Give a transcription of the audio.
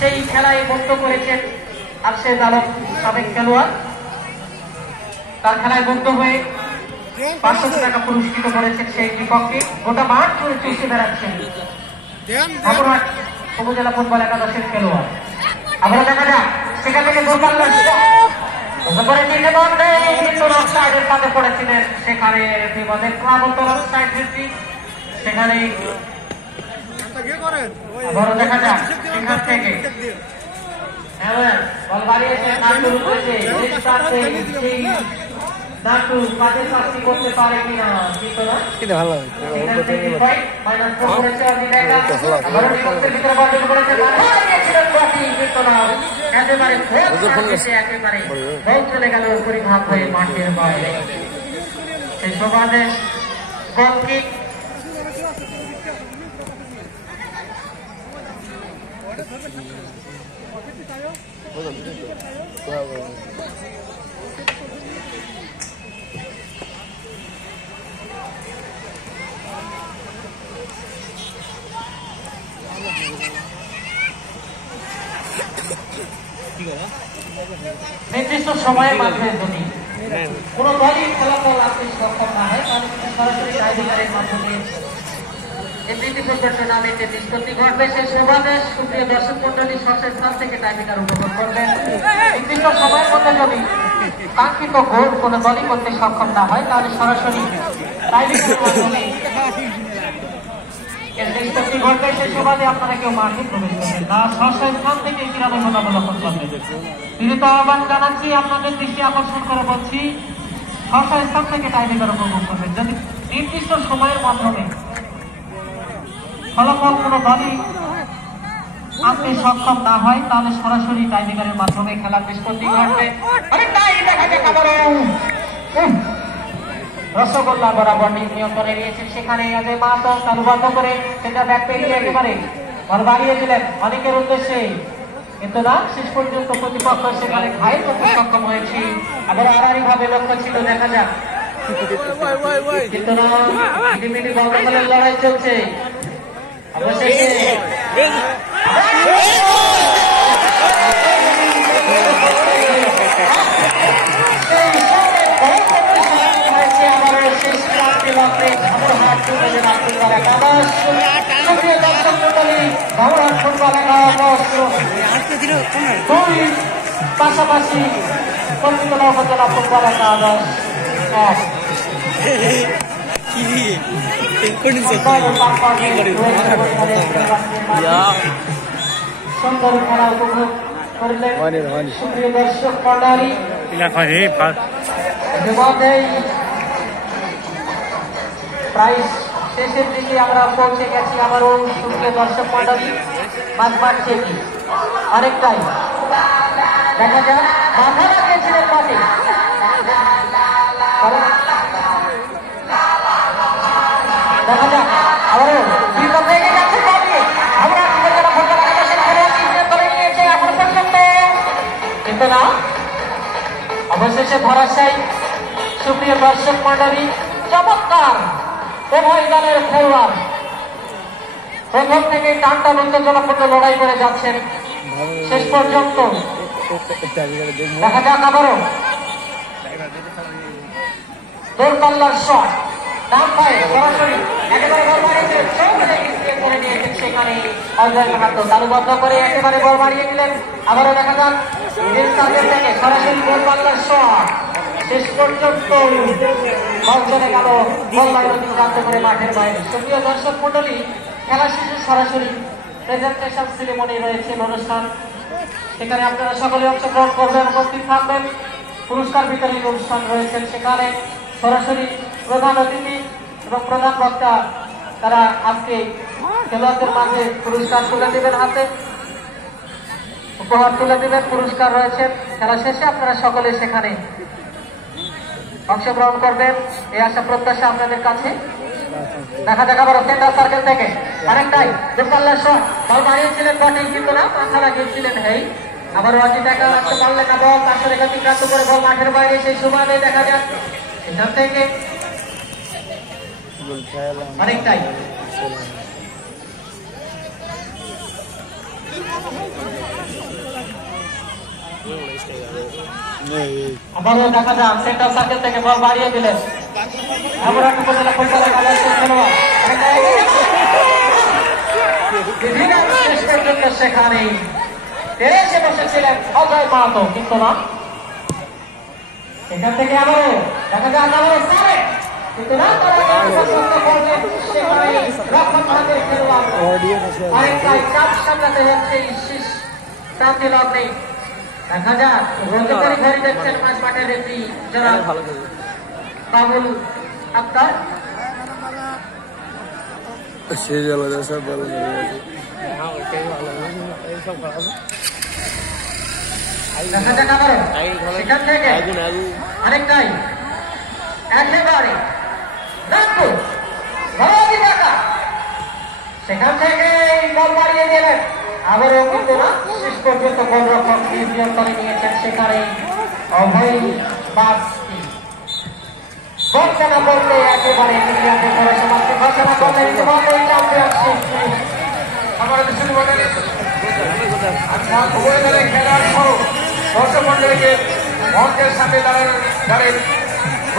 সেই খেলায় বন্ধ করেছেন আরশেদ আলম সাবেক খেলোয়াড়। তার খেলায় বন্ধ হয়ে 500 টাকা পুরস্কৃত করেছেন সেই বিপক্ষে। গোটা মাঠ জুড়ে চষে বেড়াচ্ছেন ঠাকুরহাট উপজেলা ফুটবল একাদশের খেলোয়াড়। আবার দেখা যাক সেখান থেকে পড়েছিলেন সেখানে সেখানে আবারও দেখা যাক সেখান থেকে বল বাড়িয়েছে নাটু কাজের কাজটি করতে পারে কিনা কিন্তু ভালো চলে গেল পরিভাব হয়ে মাঠের বাইরে। সেই সুবাদে গোল কিক নির্দিষ্ট সময়ের মাধ্যমে যদি কোন দলই ফলাফল আসতে সক্ষম না হয় তাহলে সরাসরি টাইব্রেকারের মাধ্যমে টুর্নামেন্টে নিষ্পত্তি ঘটবে। সেই সুবাদে সুপ্রিয় দর্শক মন্ডলী ষষ্ঠ স্থান থেকে টাইব্রেকার উপভোগ করবেন। নির্দিষ্ট সময়ের মধ্যে যদি কাঙ্ক্ষিত গোল কোন দলই করতে সক্ষম না হয় তাহলে সরাসরি টাইব্রেকারের মাধ্যমে নিষ্পত্তি ঘটবে। সেই সুবাদে আপনারা কেউ মাঠে প্রবেশ করবেন না, ষষ্ঠ স্থান থেকে গ্রামে অবলম্বন করবেন। বিনীত আহ্বান জানাচ্ছি, আপনাদের দৃষ্টি আকর্ষণ করে বলছি ষষ্ঠ স্থান থেকে টাইব্রেকার উপভোগ করবেন। যদি নির্দিষ্ট সময়ের মাধ্যমে ফলাফল কোন দলই আনতে সক্ষম না হয় তাহলে সরাসরি টাইব্রেকারের মাধ্যমে খেলার নিষ্পত্তি ঘটবে। রসগোল্লা বরাবর নিয়ন্ত্রণে নিয়েছেন সেখানে মাতো তালুবদ্ধ করে সেটা ব্যাক পেরিয়ে একেবারে বল বাড়িয়ে দিলেন অনেকের উদ্দেশ্যে, কিন্তু না শেষ পর্যন্ত প্রতিপক্ষ সেখানে ঘায়েল করতে সক্ষম হয়েছে। আবার আড়াআড়ি ভাবে লক্ষ্য ছিল, দেখা যাক কিন্তু না লড়াই চলছে। অবশেষে পাশাপাশি কলকাতা উপজেলা ফুটবল একাদশ সুন্দর খেলা উপভোগ করলেন সুপ্রিয় দর্শক মন্ডলী। প্রায় শেষের দিকে আমরা পৌঁছে গেছি। আবারও সুপ্রিয় দর্শক মন্ডলী মাঠ মাঠছে কি অনেকটাই দেখা যাক মাথা লাগিয়েছিলেন মাঠে দেখা যাক আবারও কিন্তু না অবশেষে ধরাশায়ী সুপ্রিয় দর্শক মন্ডলী। চমৎকার উভয় দলের খেলোয়াড় প্রথম থেকে টানটা উত্তেজনাপূর্ণ লড়াই করে যাচ্ছেন শেষ পর্যন্ত। দেখা যাক আবারও দূরপাল্লার শট ডান পায়ে সরাসরি একেবারে বল বাড়িয়ে করে নিয়েছেন সেখানে অজয় মাহাতো তালুবদ্ধ করে একেবারে বল বাড়িয়ে দিলেন। আবারও দেখা যাক থেকে সরাসরি দূরপাল্লার শট শেষ পর্যন্ত বল চলে গেল বল প্রান্ত করে মাঠের বাইরে। সুপ্রিয় দর্শক মন্ডলী খেলা শেষে সরাসরি প্রেজেন্টেশন সেরেমনি রয়েছে অনুষ্ঠান, সেখানে আপনারা সকলে অংশগ্রহণ করবেন, উপস্থিত থাকবেন। পুরস্কার বিতরণী অনুষ্ঠান রয়েছেন সেখানে সরাসরি প্রধান অতিথি এবং প্রধান বক্তা তারা আজকে খেলোয়াড়দের মাঝে পুরস্কার তুলে দেবেন, হাতে উপহার তুলে দেবেন। পুরস্কার রয়েছে খেলা শেষে আপনারা সকলে সেখানে অংশগ্রহণ করবেন এই আশা প্রত্যাশা আপনাদের কাছে। দেখা যাক আবার সেন্টার সার্কেল থেকে অনেকটাই দূরপাল্লার শট বল বাড়িয়েছিলেন বটে কিন্তু না মাথা লাগিয়েছিলেন হেই। আবার অজি দেখা রাখতে পারলেন না বল তার সাথে অতিক্রান্ত করে বল মাঠের বাইরে। সেই সুবাদে দেখা যাক সেখান থেকে অনেকটাই আবারও দেখা যাক সেন্টার সার্কেল থেকে বল বাড়িয়ে দিলেন এমন একটা পর্যন্ত ফুটবলে সেখানে এসে বসেছিলেন অজয় মাহাতো কিন্তু না এখান থেকে আবারও দেখা যাক আবারও সারে কিন্তু না রক্ষণ ভাগের খেলোয়াড় অনেকটাই চাপ সামলাতে হচ্ছে শান্তি লগ্নে দেখা যাক রোজগারি ঘরে দেখছেন মাঝ মাঠের রেফারি যারা বাবুল আক্তার সে আলাদা সব ভালো দেখা যাক আবারও সেখান থেকে আরেকটাই একেবারে নাগপুর সেখান থেকে বল বাড়িয়ে দিলেন আবারও কিন্তু না শেষ পর্যন্ত গোলরক্ষক নিয়ন্ত্রণে নিয়েছেন সেখানে অভয় বাস্তি ঘোষণা করলে একেবারে ঘোষণা করলে ইতিমধ্যেই চ্যাম্পিয়নশিপ খেলার দর্শক মন্ডলীকে মঞ্চের সামনে দাঁড়িয়ে